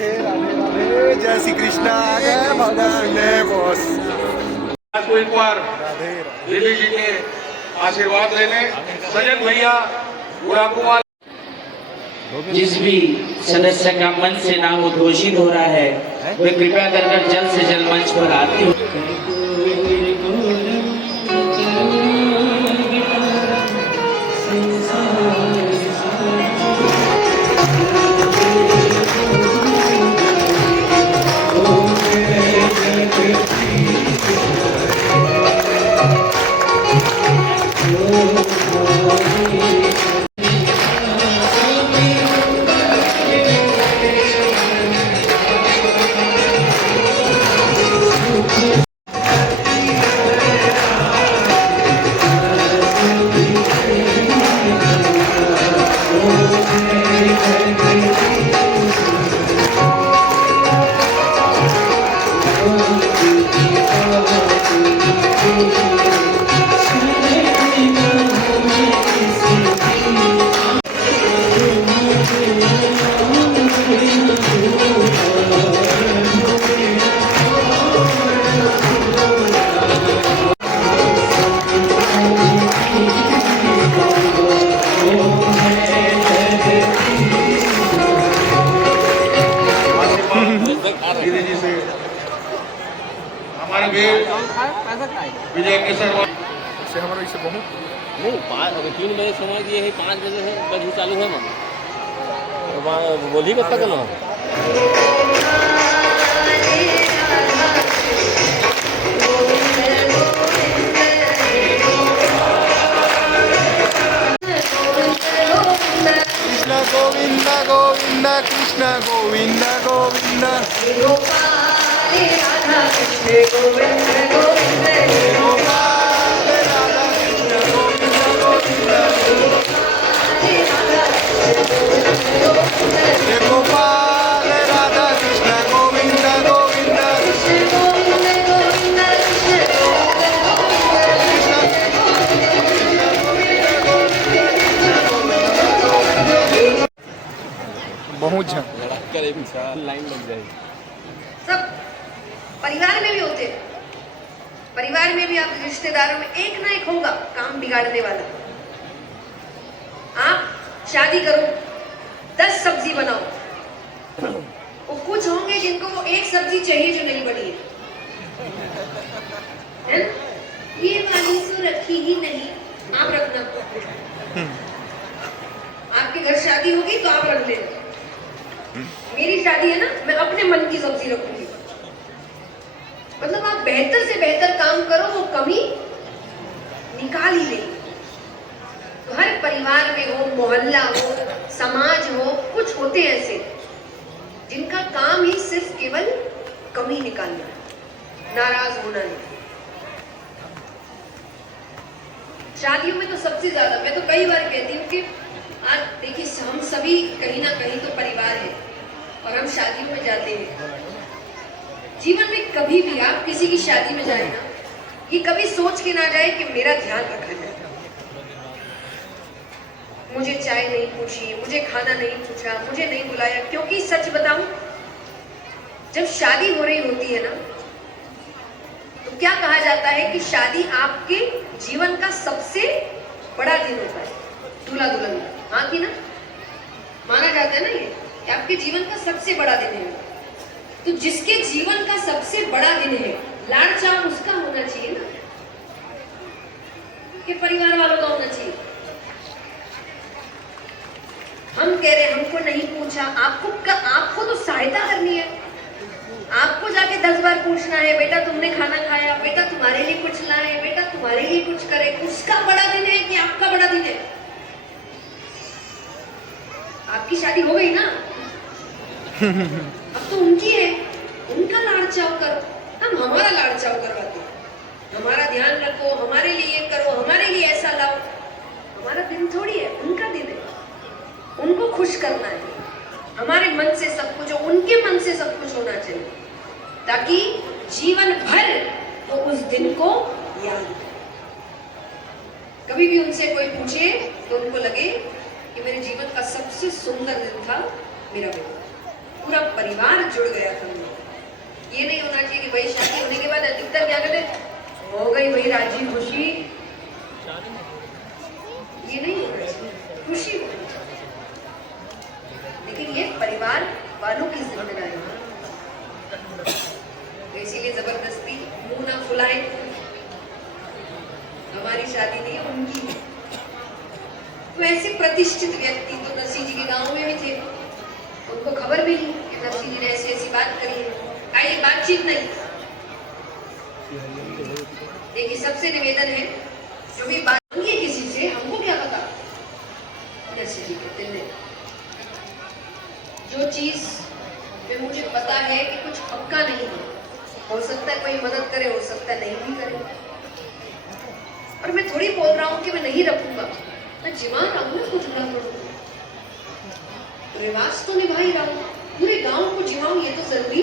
जय श्री कृष्णा भगवान ने बॉस को एक बार देवी जी के आशीर्वाद लेने सजन भैया बुढ़ा कुमार जिस भी सदस्य का मन से नाम उद्घोषित हो रहा है वे कृपया कर जल्द से जल्द मंच पर आते हो। हमारे वीर विजय किशन से हमारा इसे बहुत नहीं 3 बजे समय दिए है 5 बजे है बजे चालू है मामा तो बोली कब तक ना कृष्ण गोविंद गोविंद कृष्ण गोविंद गोविंद गोपाल राधा कृष्ण गोविंद गोविंद बहुत जन लाइन लग जाएगी। सब परिवार में भी होते हैं। परिवार में भी आप रिश्तेदारों में एक ना एक होगा काम बिगाड़ने वाला। आप शादी करो 10 सब्जी बनाओ वो कुछ होंगे जिनको वो एक सब्जी चाहिए जो नहीं बनी है ये वाली तो रखी ही नहीं आप रखना। आपके घर शादी होगी तो आप रख लेना। मेरी शादी है ना मैं अपने मन की सब्जी रखूंगी। मतलब आप बेहतर से बेहतर काम करो वो कमी निकाल ही ले। तो हर परिवार में हो मोहल्ला हो समाज हो कुछ होते हैं ऐसे जिनका काम ही सिर्फ केवल कमी निकालना है नाराज होना है। शादियों में तो सबसे ज्यादा मैं तो कई बार कहती हूँ कि आज देखिए हम सभी कहीं ना कहीं तो परिवार है और हम शादियों में जाते हैं। जीवन में कभी भी आप किसी की शादी में जाए ना ये कभी सोच के ना जाए कि मेरा ध्यान रखा जाए। मुझे चाय नहीं पूछी मुझे खाना नहीं पूछा मुझे नहीं बुलाया। क्योंकि सच बताऊं जब शादी हो रही होती है ना तो क्या कहा जाता है कि शादी आपके जीवन का सबसे बड़ा दिन होता है। दूल्हा दुल्हन हाँ की ना माना जाता है ना ये कि आपके जीवन का सबसे बड़ा दिन है। तो जिसके जीवन का सबसे बड़ा दिन है लाड़ चाव उसका होना चाहिए ना कि परिवार वालों का होना चाहिए। हम कह रहे हमको नहीं पूछा आपको तो सहायता करनी है। आपको जाके 10 बार पूछना है बेटा तुमने खाना खाया बेटा तुम्हारे लिए कुछ लाए बेटा तुम्हारे लिए कुछ करे। उसका बड़ा दिन है कि आपका बड़ा दिन है। आपकी शादी हो गई ना अब तो उनकी है उनका लाड़ चाव करो। हम हमारा लाड़ चाव करवाते हमारा ध्यान रखो हमारे लिए करो हमारे लिए ऐसा लाओ। हमारा दिन थोड़ी है उनका दिन है। उनको खुश करना है। हमारे मन से सब कुछ उनके मन से सब कुछ होना चाहिए ताकि जीवन भर वो उस दिन को याद रखें। कभी भी उनसे कोई पूछे तो उनको लगे कि मेरे जीवन का सबसे सुंदर दिन था मेरा बेटा। पूरा परिवार जुड़ गया था। ये नहीं होना चाहिए कि भाई शादी होने के बाद अधिकतर क्या कहते हो गई भाई राजी खुशी, ये नहीं होना चाहिए, खुशी होनी चाहिए। लेकिन ये परिवार वालों की जिम्मेदारी है, तो इसीलिए जबरदस्ती मुंह ना फुलाए। हमारी शादी नहीं है, उनकी है। तो ऐसे प्रतिष्ठित व्यक्ति तो नरसिंह जी के गांव में भी थे, उनको खबर भी नहीं कि नरसिंह जी ने ऐसी ऐसी बात करी है। आइए बातचीत नहीं, देखिए सबसे निवेदन है जो भी बात होंगी किसी से, हमको क्या पता। नरसिंह जी कहते हैं जो चीज में मुझे पता है कि कुछ पक्का नहीं है, हो सकता है कोई मदद करे, हो सकता है नहीं भी करे, और मैं थोड़ी बोल रहा हूँ कि मैं नहीं रखूंगा, मैं जिमा रहा हूँ कुछ ना करूँ, रिवाज तो निभा ही रहा हूँ, पूरे गांव को जिमाऊं ये तो जरूरी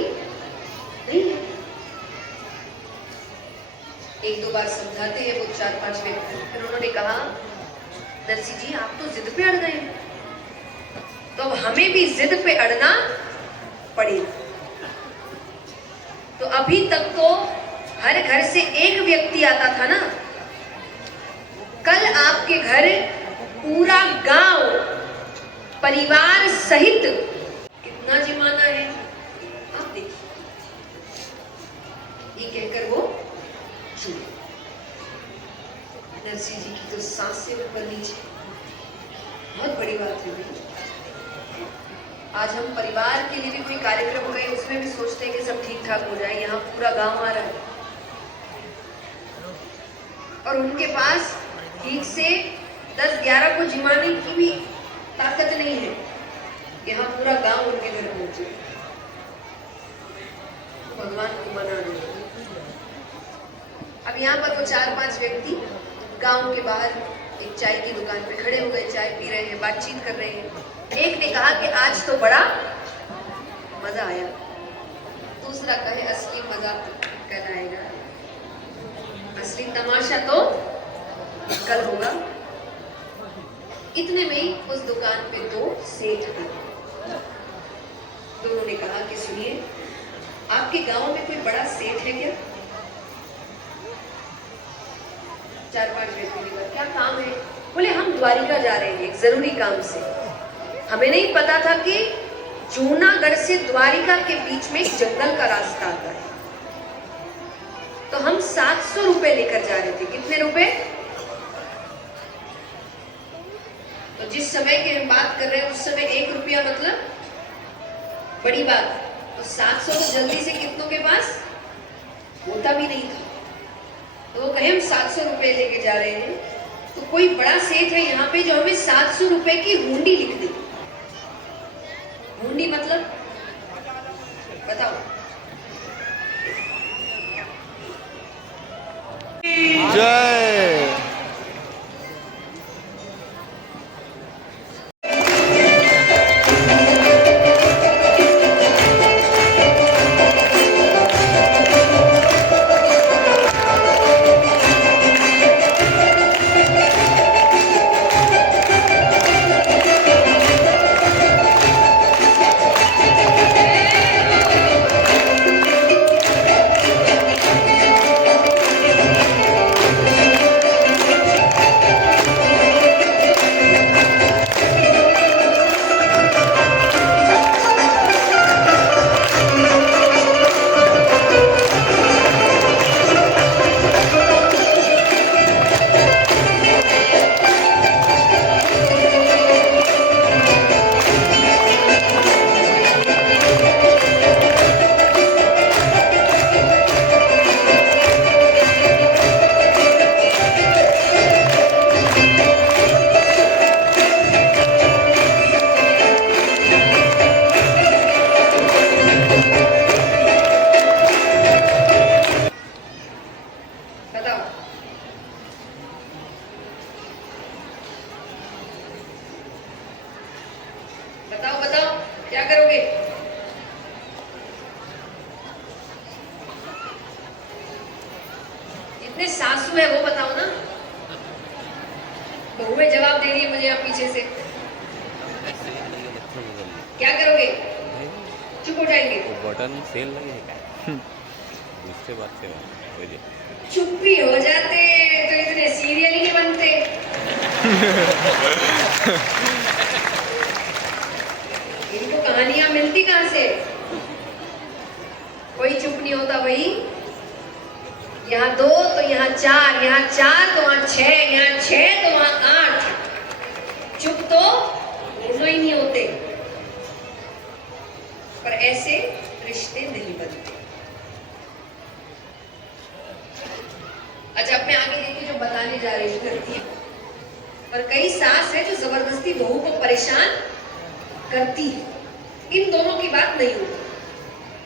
नहीं है। एक दो बार समझाते हैं वो 4-5 व्यक्ति, फिर उन्होंने कहा नरसिंह जी आप तो जिद पे अड़ गए, तो अब हमें भी जिद पे अड़ना पड़ेगा। तो अभी तक तो हर घर से एक व्यक्ति आता था ना, कल आपके घर पूरा गांव परिवार सहित कितना जिमाना है आप देखिए। ये कहकर वो चले। नरसिंह जी की तो सांस से ऊपर नीचे, बहुत बड़ी बात है भाई। आज हम परिवार के लिए भी कोई कार्यक्रम गए, उसमें भी सोचते हैं कि सब ठीक ठाक हो जाए, यहाँ पूरा गांव आ रहा है और उनके पास ठीक से 10-11 को जिमाने की भी ताकत नहीं है, यहाँ पूरा गांव उनके घर पहुंचे। भगवान को मना नहीं। अब यहाँ पर वो 4-5 व्यक्ति गांव के बाहर एक चाय की दुकान पे खड़े हो गए, चाय पी रहे हैं, बातचीत कर रहे हैं। एक ने कहा कि आज तो बड़ा मजा आया, दूसरा कहे असली मजा कल आएगा, असली तमाशा तो कल होगा। इतने में ही उस दुकान पे 2 सेठ थे। दोनों ने कहा कि सुनिए आपके गांव में कोई बड़ा सेठ है क्या? 4-5 व्यक्ति ने कहा क्या काम है? बोले हम द्वारिका जा रहे हैं एक जरूरी काम से, हमें नहीं पता था कि जूनागढ़ से द्वारिका के बीच में एक जंगल का रास्ता आता है, तो हम 700 रुपए लेकर जा रहे थे। कितने रुपए? तो जिस समय की हम बात कर रहे हैं उस समय 1 रुपया मतलब बड़ी बात, तो 700 तो जल्दी से कितनों के पास होता भी नहीं था। तो वो कहे हम 700 रुपए लेके जा रहे हैं, तो कोई बड़ा सेठ है यहाँ पे जो हमें 700 रुपए की हुंडी लिख दे। हुंडी मतलब बताओ? जय। बताओ बताओ क्या करोगे? जितने सासू है वो बताओ ना। बहुएं जवाब दे रही है मुझे आप पीछे से। क्या करोगे? चुप हो जाएंगे? वो बटन सेल लगे है क्या? उससे बात से वजह चुप भी हो जाते तो इतने सीरियल ही नहीं बनते। इनको कहानियां मिलती कहां से? कोई चुप नहीं होता भाई। यहाँ 2 तो यहाँ 4, यहाँ 4 तो वहाँ 6, यहाँ 6 तो वहाँ 8। चुप तो दोनों ही नहीं होते। पर ऐसे रिश्ते नहीं बनते। अच्छा, अपने आगे देखिए जो बताने जा रही करती है। पर कई सास है जो जबरदस्ती बहू को परेशान करती है। इन दोनों की बात नहीं होती।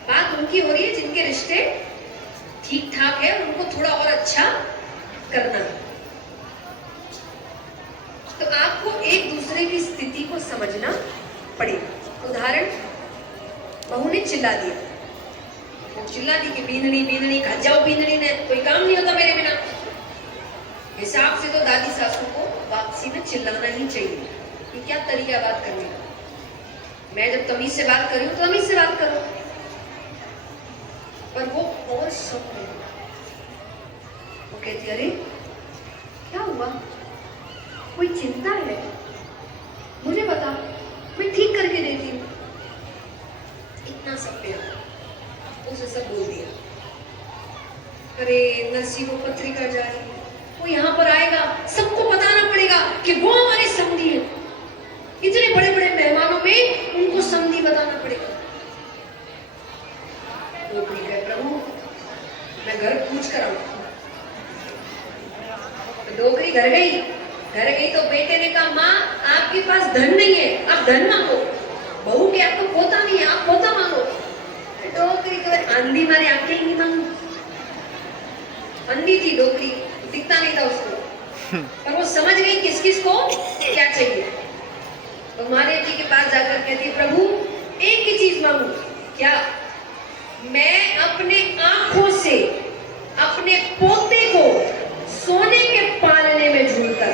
बात उनकी हो रही है जिनके रिश्ते ठीक ठाक है और उनको थोड़ा और अच्छा करना है। तो आपको एक दूसरे की स्थिति को समझना पड़ेगा। उदाहरण, बहू ने चिल्ला दिया, वो चिल्ला दी कि बीननी बीननी खा जाओ, बीननी ने कोई काम नहीं होता मेरे बिना। हिसाब से तो दादी सासू को वापसी में चिल्लाना ही चाहिए। ये क्या तरीका बात करने का? मैं जब तमीज से बात कर रही हूँ तो तमीज से बात करो। पर वो और शौक नहीं। वो कहती, अरे क्या हुआ, कोई चिंता है? मुझे बता, मैं ठीक करके देती हूँ। इतना सब प्यार उसे सब बोल दिया। अरे नरसी को पत्रिका जा रही है, वो यहाँ पर आएगा, सबको बताना पड़ेगा कि वो हमारे समधी है। इतने बड़े बड़े मेहमानों में उनको समधी बताना पड़ेगा। डोकरी कहे, प्रभु मैं घर पूछ कर आऊं। तो डोकरी घर गई तो बेटे ने कहा, माँ आपके पास धन नहीं है, आप धन मांगो। बहू के आपको पोता नहीं है, आप पोता मांगो। डोकरी कहे, आंधी मारे आंखें ही नहीं मांगू। अंधी थी डोकरी, दिखता नहीं था उसको, पर वो समझ गई किस किस को क्या चाहिए। तो महादेव जी के पास जाकर कहती, प्रभु एक ही चीज मांगू। क्या? मैं अपने आंखों से अपने पोते को सोने के पालने में झूलकर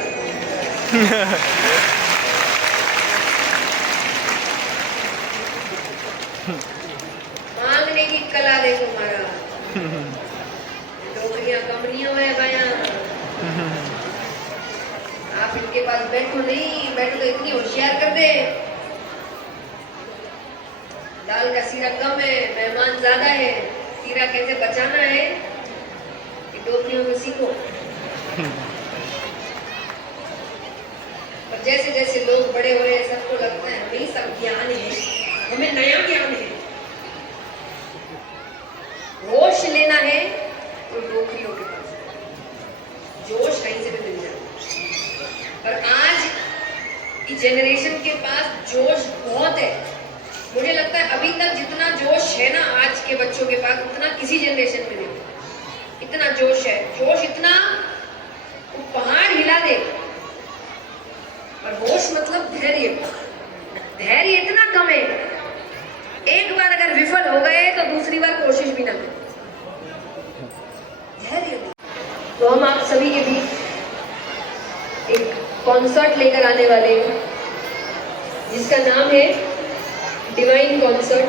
मांगने की कला देखो महाराज। डोकरियां कंपनियों में बया। आप इनके पास बैठो नहीं, बैठो तो इतनी होशियार कर दे। दाल का सीरा कम है, मेहमान ज्यादा है, सीरा कैसे बचाना है कि डोकरियों में सीखो। पर जैसे जैसे लोग बड़े हो रहे हैं सबको लगता है हमें सब ज्ञान है, हमें नया ज्ञान है। होश लेना है तो डोकरियों के पास, जोश कहीं से भी मिल जाए। पर आज की जनरेशन के पास जोश बहुत है। मुझे लगता है अभी तक जितना जोश है ना आज के बच्चों के पास, उतना किसी जनरेशन में नहीं। इतना जोश है, जोश इतना वो पहाड़ हिला दे। और होश मतलब धैर्य। धैर्य इतना कम है, एक बार अगर विफल हो गए तो दूसरी बार कोशिश भी ना करें। धैर्य। तो हम आप सभी के बीच एक कॉन्सर्ट लेकर आने वाले हैं जिसका नाम है डिवाइन कॉन्सर्ट।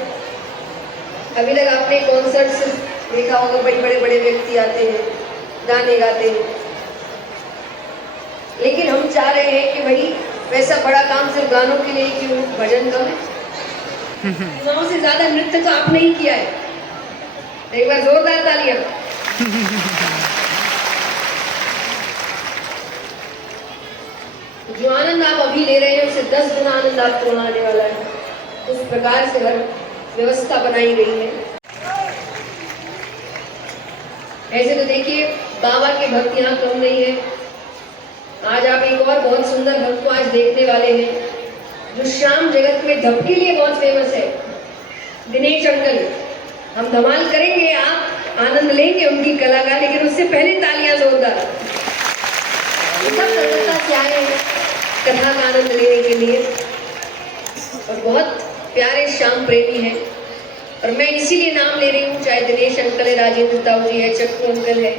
अभी तक आपने कॉन्सर्ट सिर्फ देखा होगा, बड़े बड़े व्यक्ति आते हैं, गाने गाते हैं। लेकिन हम चाह रहे हैं कि भाई वैसा बड़ा काम सिर्फ गानों के लिए क्यों, भजन कम है। युवाओं से ज्यादा नृत्य तो आपने ही किया है। एक बार जोरदार तालियां। जो आनंद आप अभी ले रहे हैं उससे 10 गुना आनंद आपको आने वाला है। उस प्रकार से हर व्यवस्था बनाई गई है। ऐसे तो देखिए बाबा के भक्त यहाँ कम नहीं है। आज आप एक और बहुत सुंदर भक्त को आज देखने वाले हैं जो श्याम जगत में धप के लिए बहुत फेमस है, दिनेश अंकल। हम धमाल करेंगे, आप आनंद लेंगे उनकी कला का, लेकिन उससे पहले तालियां जोरदार। सब कलकत्ता से आए हैं कथा का आनंद लेने के लिए और बहुत प्यारे श्याम प्रेमी हैं। और मैं इसीलिए नाम ले रही हूँ, चाहे दिनेश अंकल है, राजेंद्र ताऊ जी है, चक्कू अंकल है,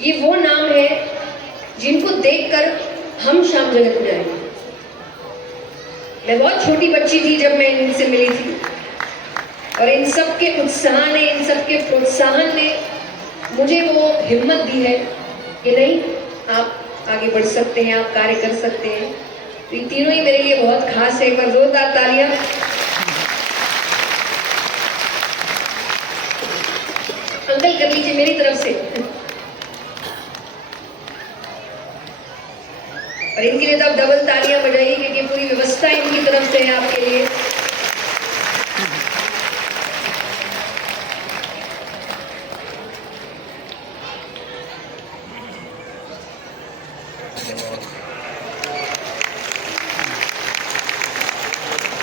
ये वो नाम है जिनको देखकर हम श्याम जगत में आए। मैं बहुत छोटी बच्ची थी जब मैं इनसे मिली थी। और इन सब के उत्साह ने, इन सब के प्रोत्साहन ने मुझे वो हिम्मत दी है कि नहीं, आप आगे बढ़ सकते हैं, आप कार्य कर सकते हैं। तो ये तीनों ही मेरे लिए बहुत खास है। एक बार जोरदार तालियां। अंकल कर लीजिए मेरी तरफ से। और इनके लिए तो आप डबल तालियां बजाइए क्योंकि पूरी व्यवस्था इनकी तरफ से है आपके लिए।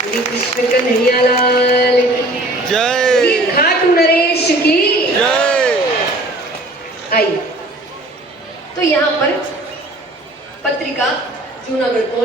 श्री कृष्ण कन्हैया लाल की जय श्री खाटू नरेश की जय। आई। तो यहाँ पर पत्रिका जूनागढ़ पहुंच